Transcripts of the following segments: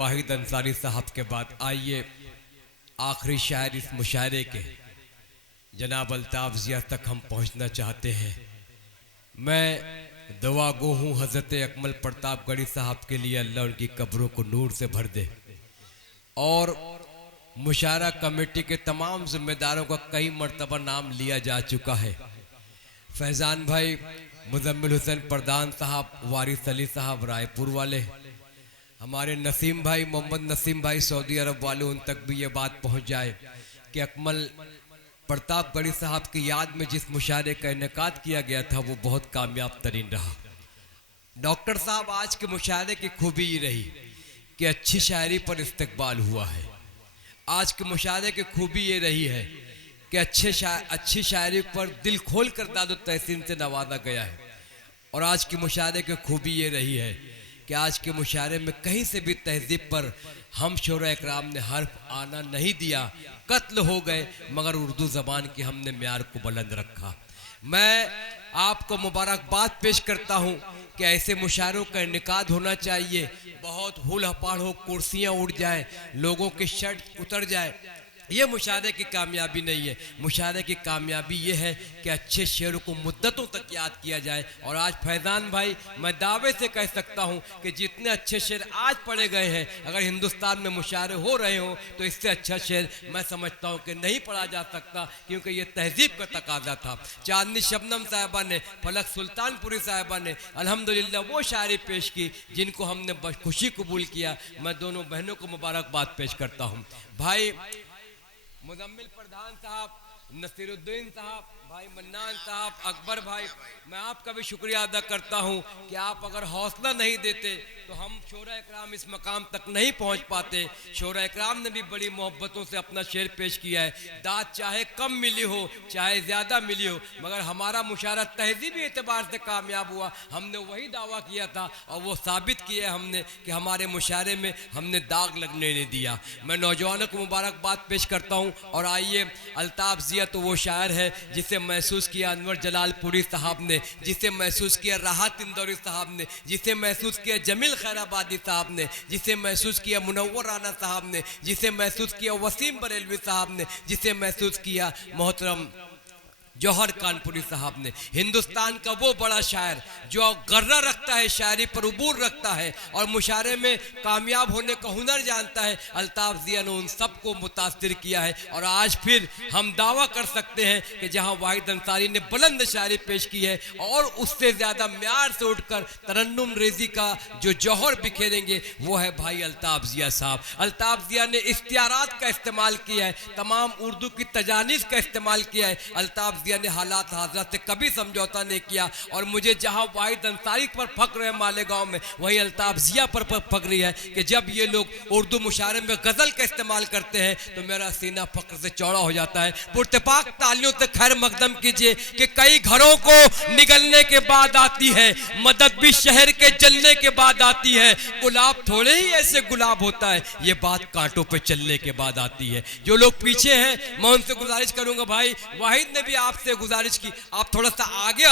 वाहिद अंसारी साहब के बाद आइए आखिरी शायर इस मुशायरे के जनाब अल्ताफ ज़िया तक हम पहुंचना चाहते हैं। मैं दुआ गो हूँ हज़रत अकमल प्रतापगढ़ी साहब के लिए, अल्लाह उनकी कब्रों को नूर से भर दे। और मुशायरा कमेटी के तमाम जिम्मेदारों का कई मरतबा नाम लिया जा चुका है। फैज़ान भाई, मुजम्मिल हुसैन प्रधान साहब, वारिस अली साहब रायपुर वाले, हमारे नसीम भाई, मोहम्मद नसीम भाई सऊदी अरब वाले, उन तक भी ये बात पहुंच जाए कि अकमल प्रतापगढ़ी साहब की याद में जिस मुशायरे का इनेकाद किया गया था वो बहुत कामयाब तरीन रहा। डॉक्टर साहब, आज के मुशायरे की खूबी ये रही कि अच्छी शायरी पर इस्तकबाल हुआ है। आज के मुशायरे की खूबी ये रही है कि अच्छी शायरी पर दिल खोल कर दादो तहसीन से नवाजा गया है। और आज की मुशायरे की खूबी ये रही है कि आज के मुशायरे में कहीं से भी तहजीब पर हम शोरा इकराम ने हर्फ आना नहीं दिया। कत्ल हो गए मगर उर्दू ज़बान की हमने म्यार को बुलंद रखा। मैं आपको मुबारकबाद पेश करता हूँ कि ऐसे मुशायरों का इनेकाद होना चाहिए। बहुत हुल हपाड़ हो, कुर्सियाँ उड़ जाए, लोगों की शर्ट उतर जाए, ये मुशायरे की कामयाबी नहीं है। मुशायरे की कामयाबी ये है कि अच्छे शेरों को मुद्दतों तक याद किया जाए। और आज फैज़ान भाई, मैं दावे से कह सकता हूँ कि जितने अच्छे शेर आज पढ़े गए हैं, अगर हिंदुस्तान में मुशायरे हो रहे हों तो इससे अच्छा शेर मैं समझता हूँ कि नहीं पढ़ा जा सकता, क्योंकि ये तहजीब का तकाजा था। चांदनी शबनम साहिबा ने, फलक सुल्तानपुरी साहिबा ने अल्हम्दुलिल्लाह वो शायरी पेश की जिनको हमने खुशी कबूल किया। मैं दोनों बहनों को मुबारकबाद पेश करता हूँ। भाई मुजम्मिल प्रधान साहब, नसीरुद्दीन साहब, भाई मन्नान साहब, अकबर भाई, मैं आपका भी शुक्रिया अदा करता हूं कि आप अगर हौसला नहीं देते तो हम शोरा इकराम इस मकाम तक नहीं पहुंच पाते। शोरा इकराम ने भी बड़ी मोहब्बतों से अपना शेर पेश किया है। दाद चाहे कम मिली हो चाहे ज़्यादा मिली हो, मगर हमारा मुशायरा तहजीबी एतबार से कामयाब हुआ। हमने वही दावा किया था और वो साबित किया हमने कि हमारे मुशायरे में हमने दाग लगने नहीं दिया। मैं नौजवानों को मुबारकबाद पेश करता हूँ। और आइए, अल्ताफ ज़िया तो वो शायर है जिसे महसूस किया अनवर जलालपुरी साहब ने, जिसे महसूस किया राहत इंदौरी साहब ने, जिसे महसूस किया जमील खैराबादी साहब ने, जिसे महसूस किया मुनव्वर राना साहब ने, जिसे महसूस किया वसीम बरेलवी साहब ने, जिसे महसूस किया मोहतरम जौहर कानपुरी साहब ने। हिंदुस्तान का वो बड़ा शायर जो गर्रा रखता है, शायरी पर उबूर रखता है और मुशायरे में कामयाब होने का हुनर जानता है, अल्ताफ ज़िया ने उन सबको मुतासिर किया है। और आज फिर हम दावा कर सकते हैं कि जहां वाहिद अंसारी ने बुलंद शायरी पेश की है और उससे ज़्यादा म्यार से उठकर तरन्नुम रेजी का जो जौहर बिखेरेंगे वो है भाई अल्ताफ ज़िया साहब। अल्ताफ ज़िया ने इख्तियारात का इस्तेमाल किया है, तमाम उर्दू की तजानीज़ का इस्तेमाल किया है। अल्ताफ ने हालात हाजरत से कभी समझौता नहीं किया। और मुझे जहां वाहिद अंसारी पर फख्र है मालेगांव में, वहीं अल्ताफ ज़िया पर फख्र है कि जब ये लोग उर्दू मुशायरे में गज़ल का इस्तेमाल करते हैं तो मेरा सीना फख्र से चौड़ा हो जाता है। पुरतपाक तालियों से खैर मकदम कीजिए कि कई घरों को निगलने के बाद आती है, मदद भी शहर के जलने के बाद आती है। गुलाब थोड़े ही ऐसे गुलाब होता है, ये बात कांटों पे चलने के बाद आती है। जो लोग पीछे हैं, मैं उनसे गुजारिश करूंगा, भाई वाहिद ने भी आप से गुजारिश की, आप थोड़ा सा आगे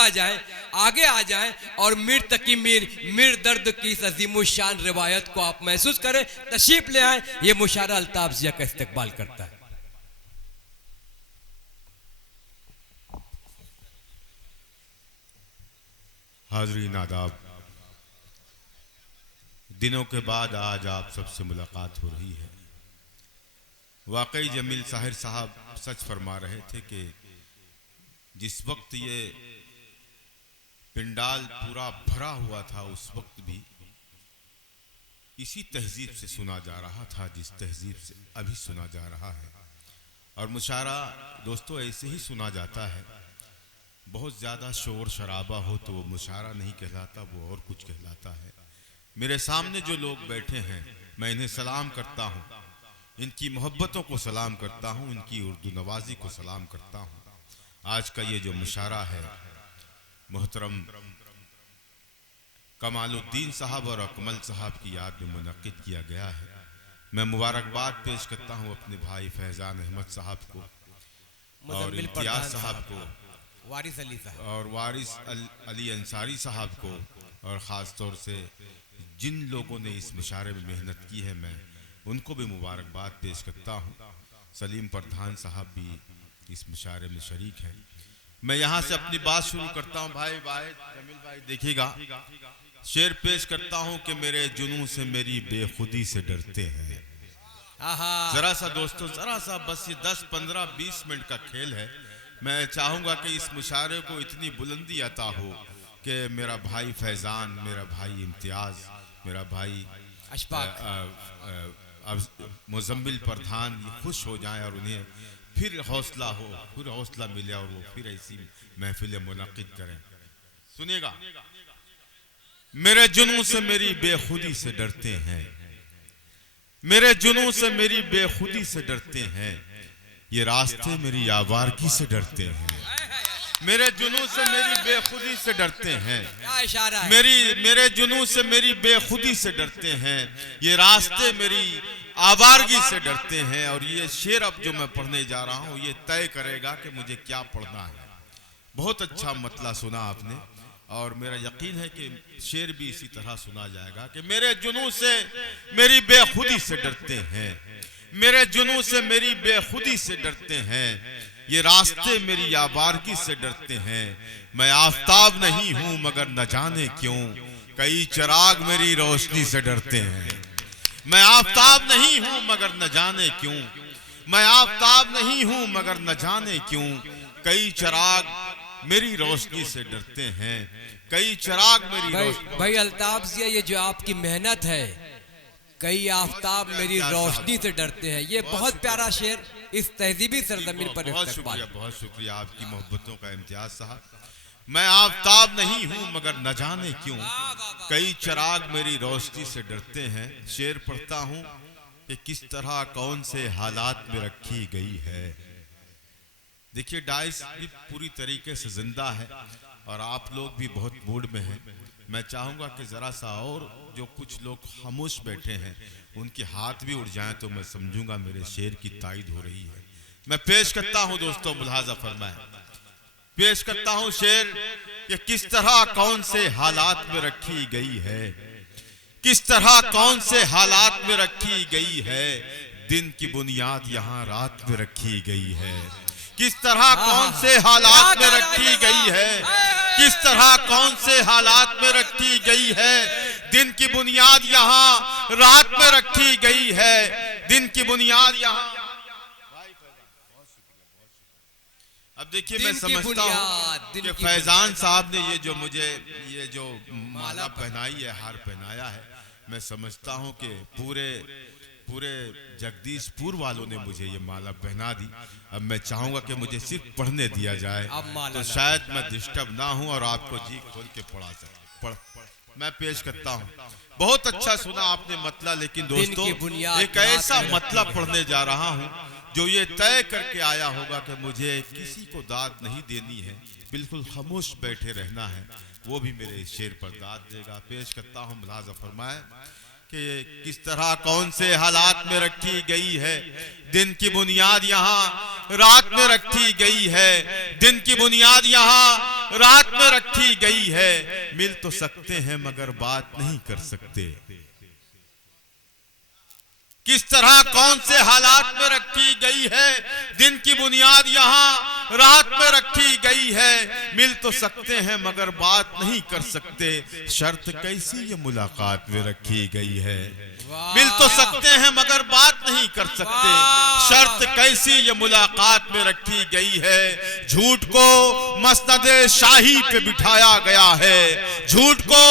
आ जाएं और मीर तकी मीर दर्द की अजीम शान रिवायत को आप महसूस करें, तशरीफ ले आए। ये मुशायरा अल्ताफ ज़िया का इस्तकबाल करता है। हाज़रीन आदाब, दिनों के बाद आज आप सबसे मुलाकात हो रही है। वाकई जमील साहिर साहब सच फरमा रहे थे कि जिस वक्त ये पिंडाल पूरा भरा हुआ था उस वक्त भी इसी तहजीब से सुना जा रहा था जिस तहजीब से अभी सुना जा रहा है। और मुशायरा दोस्तों ऐसे ही सुना जाता है। बहुत ज़्यादा शोर शराबा हो तो वो मुशायरा नहीं कहलाता, वो और कुछ कहलाता है। मेरे सामने जो लोग बैठे हैं मैं इन्हें सलाम करता हूँ, इनकी मोहब्बतों को सलाम करता हूँ, इनकी उर्दू नवाजी को सलाम करता हूँ। आज का ये जो मुशायरा है मोहतरम कमालुद्दीन साहब और अकमल साहब की याद में मुनक्किद किया गया है। मैं मुबारकबाद पेश करता हूँ अपने भाई फैज़ान अहमद साहब को और इम्तियाज़ साहब को, वारिस अली साहब और वारिस अली अंसारी साहब को, और ख़ास तौर से जिन लोगों ने इस मुशायरे में मेहनत की है मैं उनको भी मुबारकबाद पेश करता हूँ। सलीम प्रधान साहब भी इस मुशायरे में शरीक हैं। मैं यहाँ से अपनी बात शुरू करता हूँ। भाई जमील भाई देखिएगा, शेर पेश करता हूँ कि मेरे जुनून से मेरी बेखुदी से डरते हैं। जरा सा दोस्तों, जरा सा बस ये 10, 15, 20 मिनट का खेल है। मैं चाहूँगा कि इस मुशायरे को इतनी बुलंदी अता हो कि मेरा भाई फैज़ान, मेरा भाई इम्तियाज़, मेरा भाई मुज़म्मिल प्रधान ये खुश हो जाएं और उन्हें फिर हौसला मिले और वो फिर ऐसी महफिल मुनाकिद करें। सुनिएगा, मेरे जुनून से मेरी बेखुदी से डरते हैं, मेरे जुनून से मेरी बेखुदी से डरते हैं, ये रास्ते मेरी आवारगी से डरते हैं। मेरे जुनून से मेरी बेखुदी से डरते हैं, मेरे जुनून से मेरी बेखुदी से डरते हैं, ये रास्ते मेरी आवारगी से डरते हैं। और ये शेर अब जो मैं पढ़ने जा रहा हूँ ये तय करेगा कि मुझे क्या पढ़ना है। बहुत अच्छा मतला सुना आपने और मेरा यकीन है कि शेर भी इसी तरह सुना जाएगा कि मेरे जुनून से मेरी बेखुदी से डरते हैं, मेरे जुनून से मेरी बेखुदी से डरते हैं, ये रास्ते मेरी आवारगी से डरते हैं। मैं आफताब नहीं हूं मगर न जाने क्यों कई चिराग मेरी रोशनी से डरते हैं। मैं आफताब नहीं हूं मगर न जाने क्यों, मैं आफताब नहीं हूं मगर न जाने क्यों कई चिराग मेरी रोशनी से डरते हैं, कई चिराग मेरी रोशनी। भाई अल्ताफ जी, ये जो आपकी मेहनत है, कई आफताब मेरी रोशनी से डरते हैं, ये बहुत प्यारा शेर इस तहजीबी सरजमीन पर। बहुत शुक्रिया आपकी मोहब्बतों का इम्तियाज साहब। मैं आफताब नहीं हूं मगर न जाने क्यों कई चिराग मेरी रोशनी से डरते हैं। शेर पढ़ता हूं कि किस तरह कौन से हालात में रखी गई है। देखिए, डाइस भी पूरी तरीके से जिंदा है और आप लोग भी बहुत मूड में हैं। मैं चाहूँगा कि ज़रा सा और जो कुछ लोग खामोश बैठे हैं उनके हाथ भी उड़ जाएं तो मैं समझूंगा मेरे शेर की तायद हो रही है। मैं पेश करता हूँ दोस्तों, मुलाहाजा फरमाएं, पेश करता हूँ शेर कि किस तरह कौन से हालात में रखी गई है, किस तरह कौन से हालात में रखी गई है, दिन की बुनियाद यहाँ रात में रखी गई है। किस तरह कौन से हालात में रखी गई है, किस तरह कौन से हालात में रखी गई है, दिन की बुनियाद यहाँ रात में रखी गई है, दिन की बुनियाद यहाँ। अब देखिए, मैं समझता हूँ कि फैजान साहब ने ये जो मुझे ये जो माला पहनाई है, हार पहनाया है, मैं समझता हूँ कि पूरे जगदीशपुर वालों ने मुझे ये माला पहना दी। अब मैं चाहूंगा कि मुझे सिर्फ पढ़ने दिया जाए तो शायद मैं डिस्टर्ब ना हूं और आपको जी खोल के पढ़ा सकूं। मैं पेश करता हूं। बहुत अच्छा सुना आपने मतला, लेकिन दोस्तों एक ऐसा मतला पढ़ने जा रहा हूं जो ये तय करके आया होगा कि मुझे किसी को दाद नहीं देनी है, बिल्कुल खामोश बैठे रहना है, वो भी मेरे शेर पर दाद देगा। पेश करता हूं, मुलाहाजा फरमाए कि किस तरह कौन से हालात में रखी गई है, दिन की बुनियाद यहाँ रात में रखी गई है, दिन की बुनियाद यहाँ रात में रखी गई है। मिल तो सकते हैं मगर बात नहीं कर सकते। किस तरह कौन से हालात में रखी गई है, दिन की बुनियाद यहाँ रात में रखी गई है। मिल तो सकते हैं मगर बात नहीं कर सकते, शर्त कैसी ये मुलाकात में रखी गई है। मिल तो सकते हैं मगर बात नहीं कर सकते, शर्त कैसी ये मुलाकात में रखी गई है। झूठ को मसनदे शाही पे बिठाया गया है, झूठ को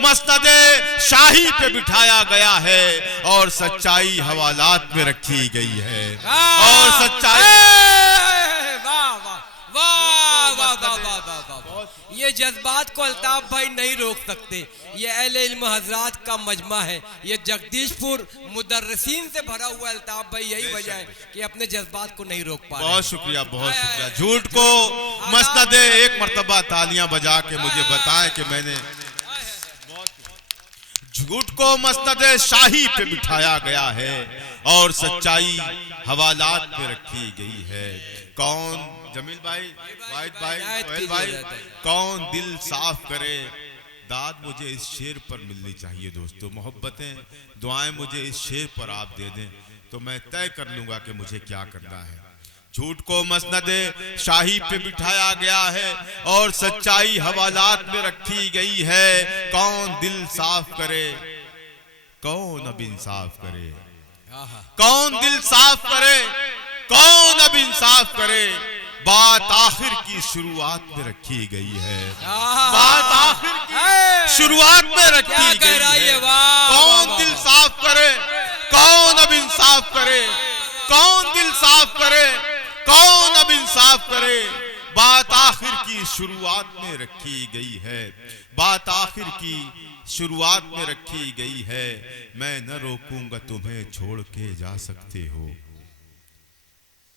मसनदे शाही पे बिठाया गया है, और सच्चाई हवालात में रखी गई है, और सच्चाई। ये जज्बात को अल्ताफ भाई नहीं रोक सकते। ये अहले इल्म हजरात का मजमा है, ये जगदीशपुर मुदर्रिसीन से भरा हुआ अल्ताफ भाई, यही वजह है कि अपने जज्बात को नहीं रोक पा रहे। बहुत शुक्रिया, बहुत शुक्रिया। झूठ को मसनदे, एक मर्तबा तालियां बजा के मुझे बताएं कि मैंने झूठ को मसनदे शाही पे बिठाया गया है और सच्चाई हवालात पे रखी गई है। कौन, जमील भाई, वाहिद भाई, सोहेल भाई, कौन दिल साफ करे दाद मुझे इस शेर पर मिलनी चाहिए दोस्तों। मोहब्बतें, दुआएं मुझे इस शेर पर आप दे दें तो मैं तय कर लूंगा कि मुझे क्या करना है। झूठ को मसनदे शाही पे बिठाया गया है और सच्चाई हवालात में रखी गई है। कौन दिल साफ करे, कौन अब इंसाफ करे, कौन दिल साफ करे, कौन अब इंसाफ करे। बात आखिर की शुरुआत में रखी गई है, बात आखिर की शुरुआत में रखी गई है। कौन दिल साफ करे, कौन अब इंसाफ करे, कौन दिल साफ करे, कौन अब इंसाफ करे। बात आखिर की शुरुआत में रखी गई है, बात आखिर की शुरुआत में रखी गई है। मैं न रोकूंगा तुम्हें, छोड़ के जा सकते हो।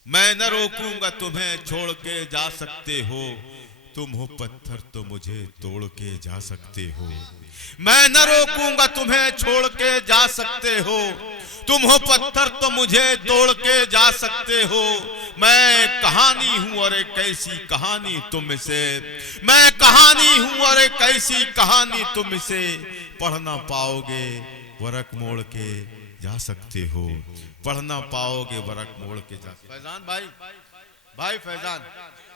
मैं न रोकूंगा तुम्हें, छोड़ के जा सकते हो। तुम हो पत्थर तो मुझे तोड़ के जा सकते हो। मैं न रोकूंगा तुम्हें, छोड़ के जा सकते हो। तुम हो पत्थर तो मुझे तोड़ के जा सकते हो। मैं कहानी हूं और एक ऐसी कहानी तुम से, मैं कहानी हूं और एक ऐसी कहानी तुम से। पढ़ ना पाओगे वरक मोड़ के जा सकते हो, पढ़ ना पाओगे वरक मोड़ के जा। फैजान भाई, भाई फैजान,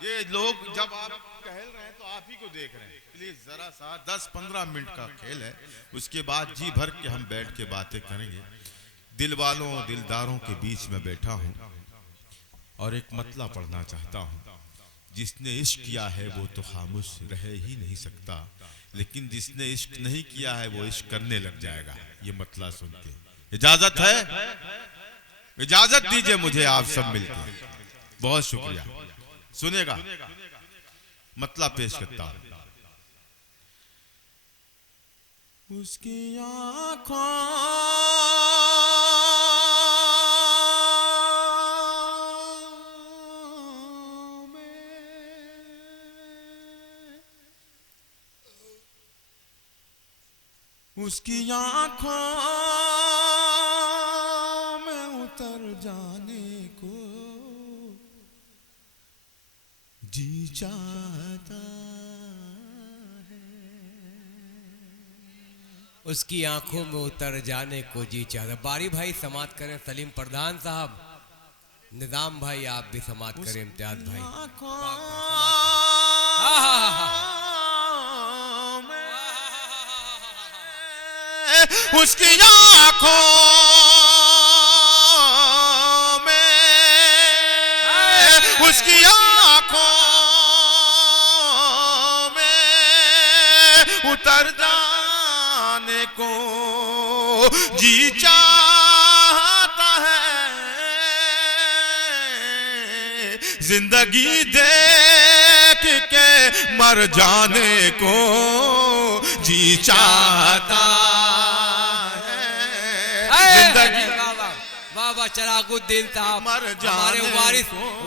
ये लोग जब आप टहल रहे हैं तो आप ही को देख रहे हैं। प्लीज जरा सा 10-15 मिनट का खेल है, उसके बाद जी भर के हम बैठ के बातें करेंगे। दिल वालों दिलदारों के बीच में बैठा हूं और एक मतला पढ़ना चाहता हूं। जिसने इश्क किया है वो तो खामोश रह ही नहीं सकता, लेकिन जिसने इश्क नहीं किया है वो इश्क करने लग जाएगा। ये मतला सुन के इजाजत है, इजाजत दीजिए मुझे आप सब मिलकर। बहुत शुक्रिया। सुनेगा मतला पेश करता हूं। उसकी आँखों में, उसकी आँखों में उतर जाने को जी चाहता है। उसकी आंखों में उतर जाने को जी चाहता। बारी भाई समात करें, सलीम प्रधान साहब, निजाम भाई आप भी समात करें, इम्तियाज भाई। उसकी आंखों में, उसकी आंखों में उतर जाने को जी चाहता है। जिंदगी देख के मर जाने को जी चाहता है। जिंदगी बाबा चरागुद्दीन साहब, हमारे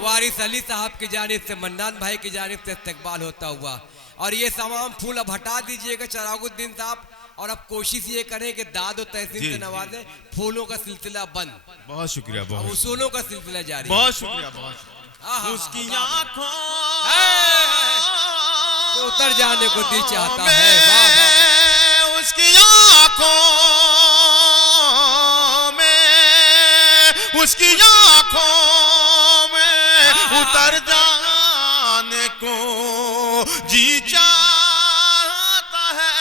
वारिस अली साहब की जानिब से, मन्नान भाई की जानिब से इस्तकबाल होता हुआ। और ये तमाम फूल अब हटा दीजिएगा चरागुद्दीन साहब, और अब कोशिश ये करें कि दाद और तहसीन से नवाजें। फूलों का सिलसिला बंद। बहुत शुक्रिया, बहुत उसूलों का सिलसिला जारी। बहुत शुक्रिया, बहुत। उसकी आँखों तो उतर जाने को दिल चाहता है। उसकी आँखों में, उसकी आँखों में उतर जाने को जी चाहता है।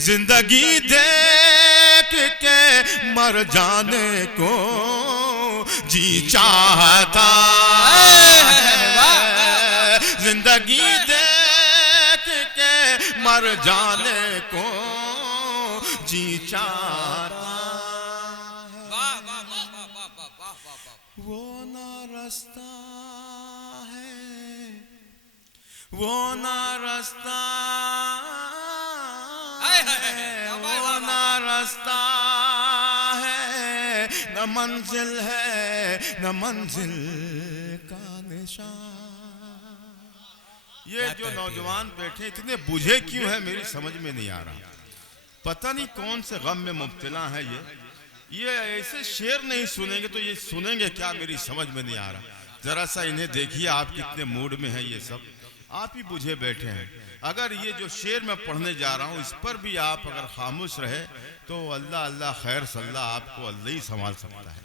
जिंदगी देख के मर जाने को जी चाहता है। जिंदगी देख के मर जाने को जी चाहता है। वो ना रास्ता है, वो ना रास्ता है, वो ना रास्ता है, न मंजिल है, न मंजिल का निशान। ये जो नौजवान बैठे इतने बुझे क्यों है, मेरी समझ में नहीं आ रहा। पता नहीं कौन से गम में मुब्तला है ये ऐसे शेर नहीं सुनेंगे तो ये सुनेंगे क्या, मेरी समझ में नहीं आ रहा। जरा सा इन्हें देखिए आप कितने मूड में है ये सब। आप ही बुझे बैठे हैं। अगर ये जो शेर मैं पढ़ने जा रहा हूँ इस पर भी आप अगर खामोश रहे तो अल्लाह अल्लाह खैर सल्ला, आपको अल्लाह ही संभाल सकता है,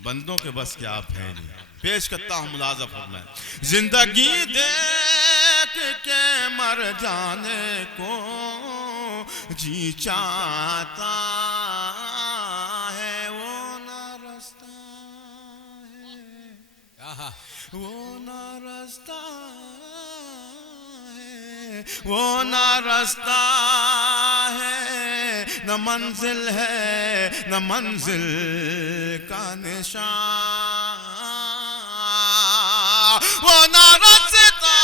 बंदों के बस के आप हैं नहीं। पेश करता हूँ मुलाजा फरमाए। जिंदगी देख के मर जाने को जी चाहता है, वो ना रास्ता है, वो ना रास्ता है, वो ना रास्ता है, न मंजिल है न मंजिल का निशान, वो ना रास्ता,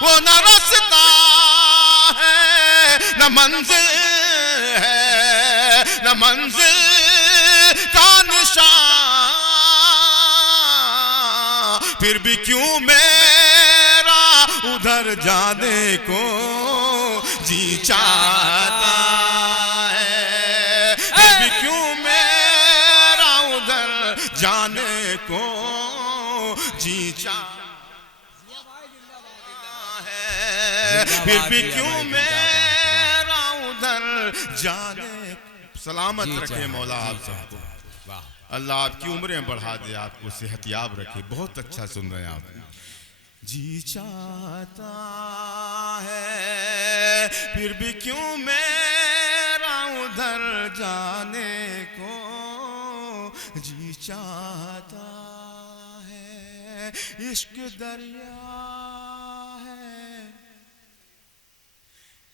वो ना रास्ता है न मंजिल है न मंजिल का निशान, फिर भी क्यों मेरा उधर जाने को जी चाहता है, फिर भी क्यों मेरा उधर जाने को जी चाहता है, फिर भी क्यों मेरा उधर जाने। सलामत रखे मौला आप सबको, अल्लाह आपकी उम्रें बढ़ा दे, आपको सेहतयाब रखे। बहुत अच्छा सुन रहे हैं आप। जी चाहता है फिर भी क्यों मेरा उधर जाने को जी चाहता है, इश्क दरिया है,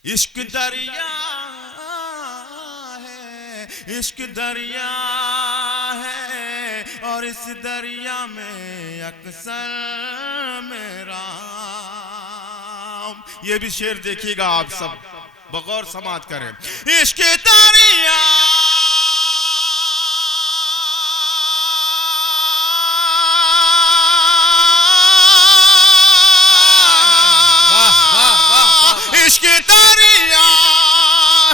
इश्क दरिया है, इश्क दरिया है, और इस दरिया में अक्सर मेरा। ये भी शेर देखिएगा आप सब, बगौर समात करें। इश्क दरिया इश्क दरिया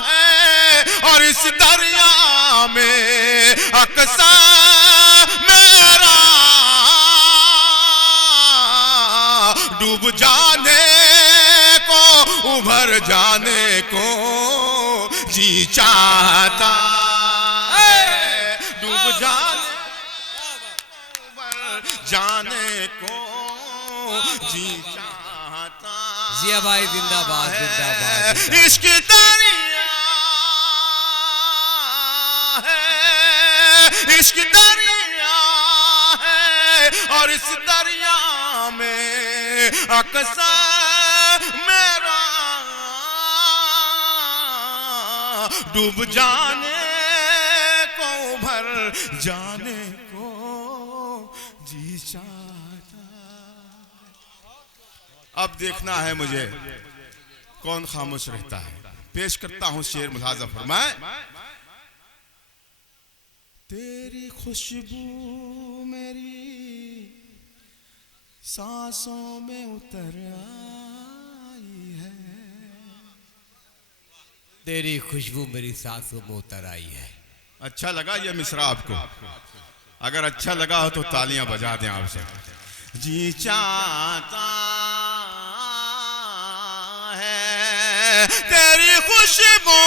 है, और इस दरिया में अक्सर मेरा डूब जाने को उभर जाने को जी चाहता है, डूब जाने उभर जाने को जी चाहता। जिया भाई जिंदाबाद जिंदाबाद। इश्क दरिया है, इश्क दरिया है, और इस दरिया में अक्सर मेरा डूब जाने को भर जाने को जी चाहता। अब देखना है मुझे कौन खामोश रहता है। पेश करता हूं शेर, मुलाजा फरमाए। तेरी खुशबू मेरी सांसों में उतर आई है, तेरी खुशबू मेरी सांसों में उतर आई है। अच्छा लगा ये मिसरा आपको? अगर अच्छा लगा हो तो तालियां बजा दें आप सब। जी चाहता है तेरी खुशबू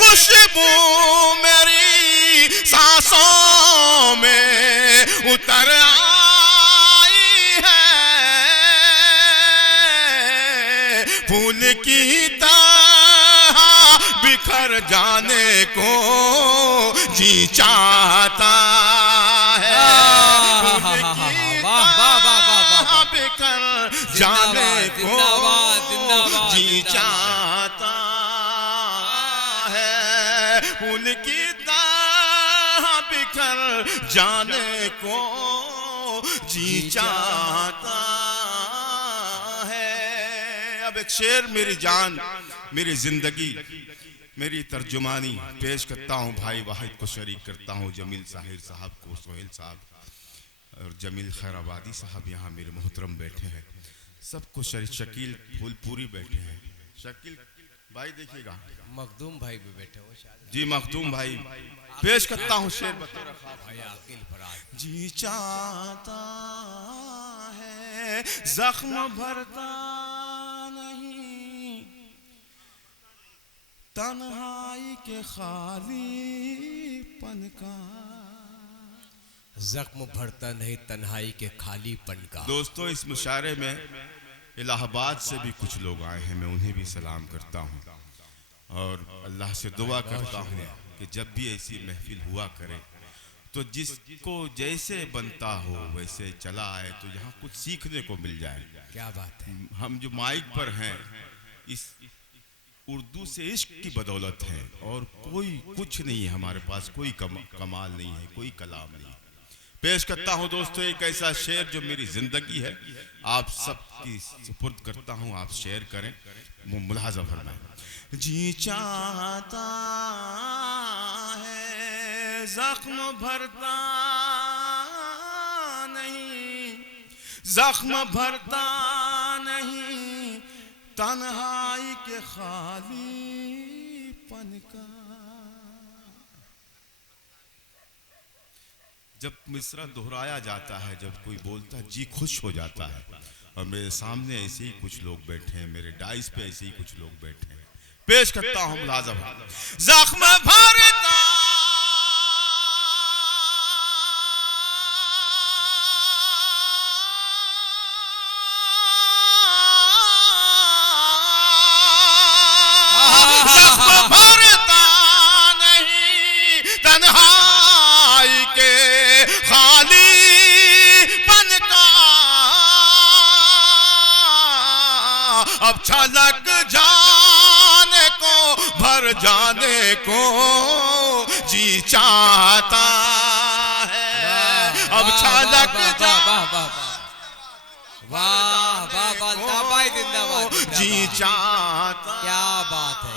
खुशबू मेरी सांसों में उतर आई है, फूल की तरह बिखर जाने को जी चाहता है, फूल की तरह बिखर जाने को जी चाहता, फूल की तरह बिखर जाने को जी चाहता है। अब एक शेर मेरी जान मेरी जिंदगी मेरी तर्जुमानी पेश करता हूँ, भाई वाहिद को शरीक करता हूँ, जमील साहिर साहब को, सोहेल साहब। और जमील खैराबादी साहब यहाँ मेरे मोहतरम बैठे हैं, सबको शकील फूलपुरी बैठे हैं। शकील भाई देखिएगा, मखदूम भाई भी बैठे हो शायद। जी मखदूम भाई, पेश करता हूँ शेर बतौर भाई आकिल फराज। जी चाहता है जख्म भरता नहीं, तन्हाई के खालीपन का। जख्म भरता नहीं तन्हाई के खालीपन का। दोस्तों, इस मुशायरे में इलाहाबाद से भी कुछ लोग आए हैं, मैं उन्हें भी सलाम करता हूँ और अल्लाह से दुआ करता हूँ कि जब भी ऐसी महफिल हुआ करे तो जिसको जैसे बनता हो वैसे चला आए, तो यहाँ कुछ सीखने को मिल जाए। क्या बात है। हम जो माइक पर हैं, इस उर्दू से इश्क की बदौलत है और कोई कुछ नहीं है हमारे पास, कोई कमाल नहीं है, कोई कलाम नहीं। पेश करता हूँ दोस्तों एक ऐसा शेर जो मेरी जिंदगी है, आप सबकी सुपुर्द करता हूँ, आप शेयर करें, मुलाज़ा फरमाएं। जी चाहता है जख्म भरता नहीं, जख्म भरता नहीं, तन्हाई के खालीपन का। जब मिसरा दोहराया जाता है, जब कोई बोलता है, जी खुश हो जाता है। और मेरे सामने ऐसे ही कुछ लोग बैठे हैं, मेरे डाइस पे ऐसे ही कुछ लोग बैठे हैं। पेश करता हूं मुलाज़ा, जख्म भरता भरता नहीं, तन्हाई के खालीपन का। अब छलक जाने को, भर जाने को जी चाहता है। अब छलक वाह वाह वाह, जिंदाबाद जी चाहता। क्या बात है,